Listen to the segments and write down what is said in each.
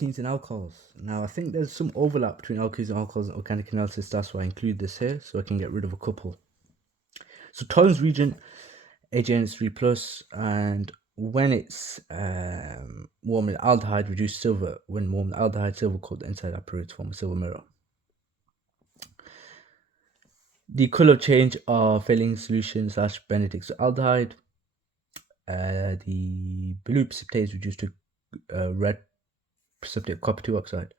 alkenes and alcohols. Now, I think there's some overlap between alkenes and alcohols and organic analysis. That's why I include this here, so I can get rid of a couple. So tolerance region, AgN3+, and when it's warm in aldehyde, reduce silver. When warm in aldehyde, silver coat the inside apparatus form a silver mirror. The color change of failing solution / Benedict's aldehyde. The blue precipitate is reduced to red precipitate copper 2 oxide.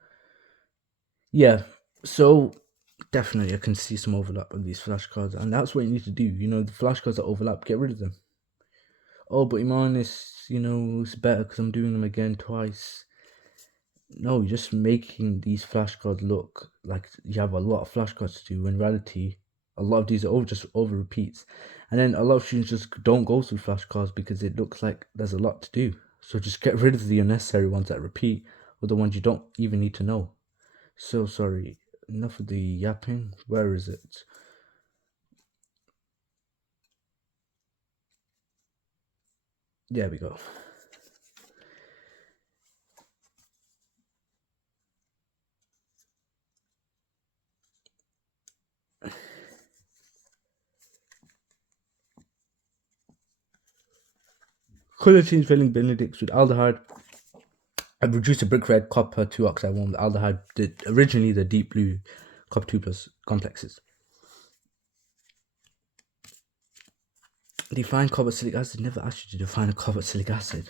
Yeah, so definitely I can see some overlap on these flashcards, and that's what you need to do. The flashcards that overlap, get rid of them. Oh, but Iman is, it's better because I'm doing them again twice. No, you're just making these flashcards look like you have a lot of flashcards to do. In reality, a lot of these are just over repeats. And then a lot of students just don't go through flashcards because it looks like there's a lot to do. So just get rid of the unnecessary ones that repeat, or the ones you don't even need to know. So sorry, enough of the yapping. Where is it? There we go. Color change failing Benedict's with aldehyde. I've reduced the brick red copper 2 oxide one with aldehyde, originally the deep blue copper 2 plus complexes. Define carboxylic acid. Never asked you to define a carboxylic acid.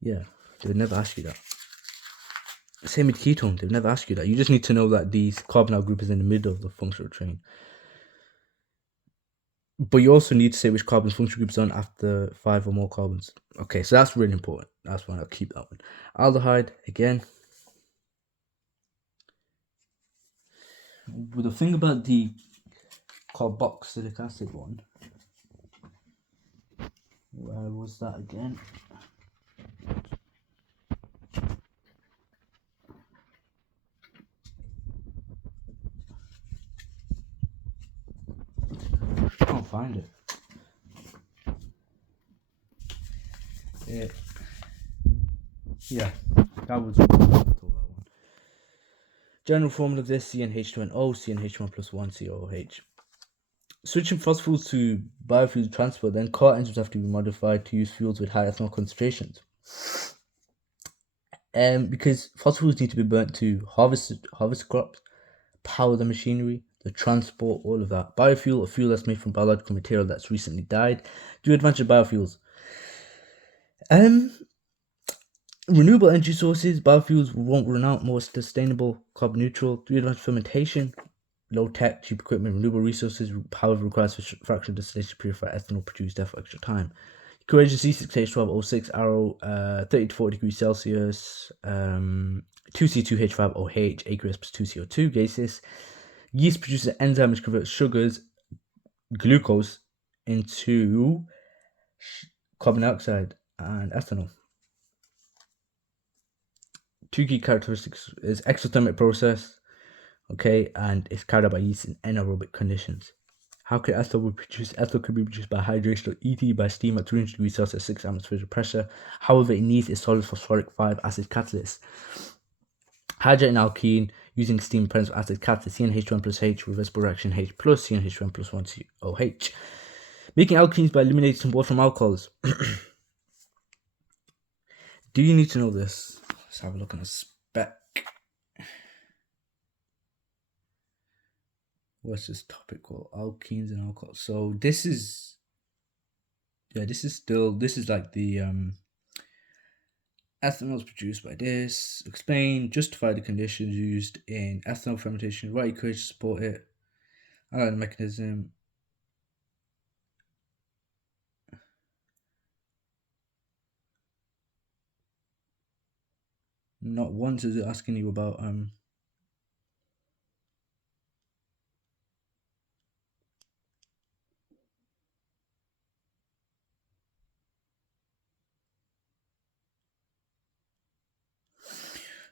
Yeah, they would never ask you that. Same with ketone, they would never ask you that. You just need to know that the carbonyl group is in the middle of the functional chain. But you also need to say which carbon's functional group is on after 5 or more carbons. Okay, so that's really important. That's why I'll keep that one. Aldehyde, again. But the thing about the carboxylic acid one, where was that again? I can't find it. Yeah, that was that one. General formula of this: CnH2NO, CnH1 plus 1 COOH. Switching fossil fuels to biofuels transport, then car engines have to be modified to use fuels with high ethanol concentrations. Because fossil fuels need to be burnt to harvest crops, power the machinery, the transport, all of that. Biofuel, a fuel that's made from biological material that's recently died. Do advantage of biofuels. Renewable energy sources, biofuels won't run out, more sustainable, carbon neutral. Do advantage fermentation, low tech, cheap equipment, renewable resources, however requires fractional distillation to purify ethanol produced there for extra time. Corrosion C6H12O6 arrow, 30 to 40 degrees Celsius, 2C2H5OH, aqueous plus 2CO2 gases. Yeast produces an enzyme which converts sugars, glucose, into carbon dioxide and ethanol. Two key characteristics is exothermic process, okay, and it's carried out by yeast in anaerobic conditions. How can ethanol be produced? Ethanol can be produced by hydration or ET by steam at 200 degrees Celsius, 6 atmospheric pressure. However, it needs a solid phosphoric 5-acid catalyst. Hydrogen alkene using steam presence of acid catalyst, CnH2n plus H, reversible reaction H plus, CnH2n plus 1 COH. Making alkenes by eliminating some water from alcohols. Do you need to know this? Let's have a look on the spec. What's this topic called? Alkenes and alcohols. So this is like the ethanol is produced by this. Explain, justify the conditions used in ethanol fermentation. Write equation to support it. Outline the mechanism. Not once is it asking you about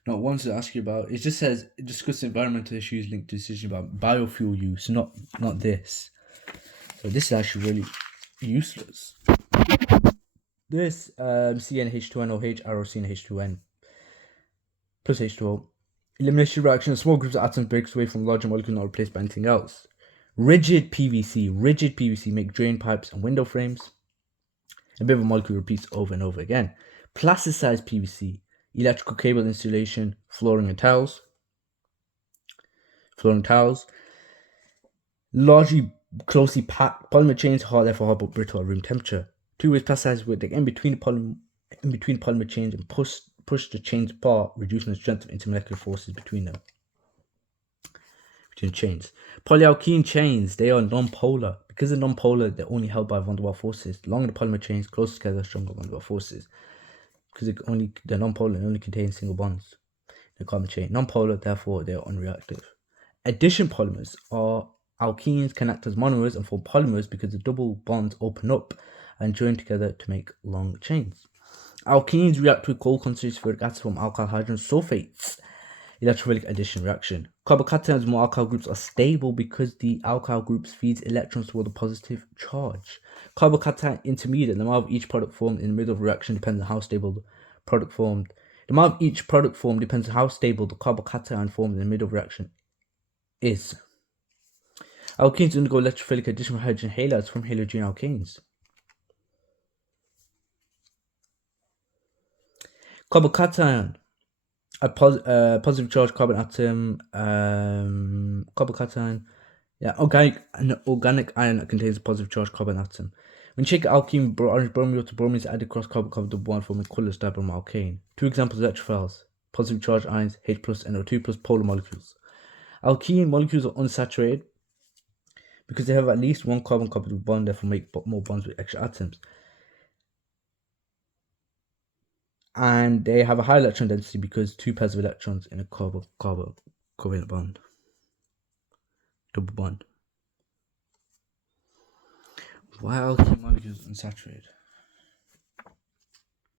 not once it asks you about. It just says discuss environmental issues linked to decision about biofuel use, not this. So this is actually really useless. This CnH2NOH arrow CnH2n. plus H2O. Elimination reaction, small groups of atoms breaks away from larger molecules not replaced by anything else. Rigid PVC make drain pipes and window frames. A bit of a molecule repeats over and over again. Plasticized PVC, electrical cable insulation, flooring and towels. Largely closely packed polymer chains, hard, therefore hard but brittle at room temperature. Two ways plasticized with the in between polymer chains and push the chains apart, reducing the strength of intermolecular forces between them. Between chains. Polyalkene chains, they are non-polar. Because they're non-polar, they're only held by van der Waals forces. The longer the polymer chains, closer together, stronger van der Waals forces. Because they're non-polar and only contain single bonds. The carbon chain. Non-polar, therefore they are unreactive. Addition polymers are alkenes can act as monomers and form polymers because the double bonds open up and join together to make long chains. Alkenes react with cold concentrated ferric acid from alkyl hydrogen sulfates. Electrophilic addition reaction. Carbocations and more alkyl groups are stable because the alkyl groups feeds electrons toward a positive charge. Carbocation intermediate, the amount of each product formed in the middle of a reaction depends on how stable the product formed. The amount of each product formed depends on how stable the carbocation formed in the middle of a reaction is. Alkenes undergo electrophilic addition of hydrogen halides from halogen alkenes. Carbocation, a positive charge carbon atom, carbocation, organic ion that contains a positive charge carbon atom. When shaken alkene, orange bromine to bromine is added across carbon double bond forming colorless dibromo alkane. Two examples of electrophiles: positive charge ions, H plus and O2 plus polar molecules. Alkene molecules are unsaturated because they have at least one carbon double bond, therefore make more bonds with extra atoms. And they have a high electron density because two pairs of electrons in a carbon covalent bond. Double bond. Why are alkene molecules unsaturated?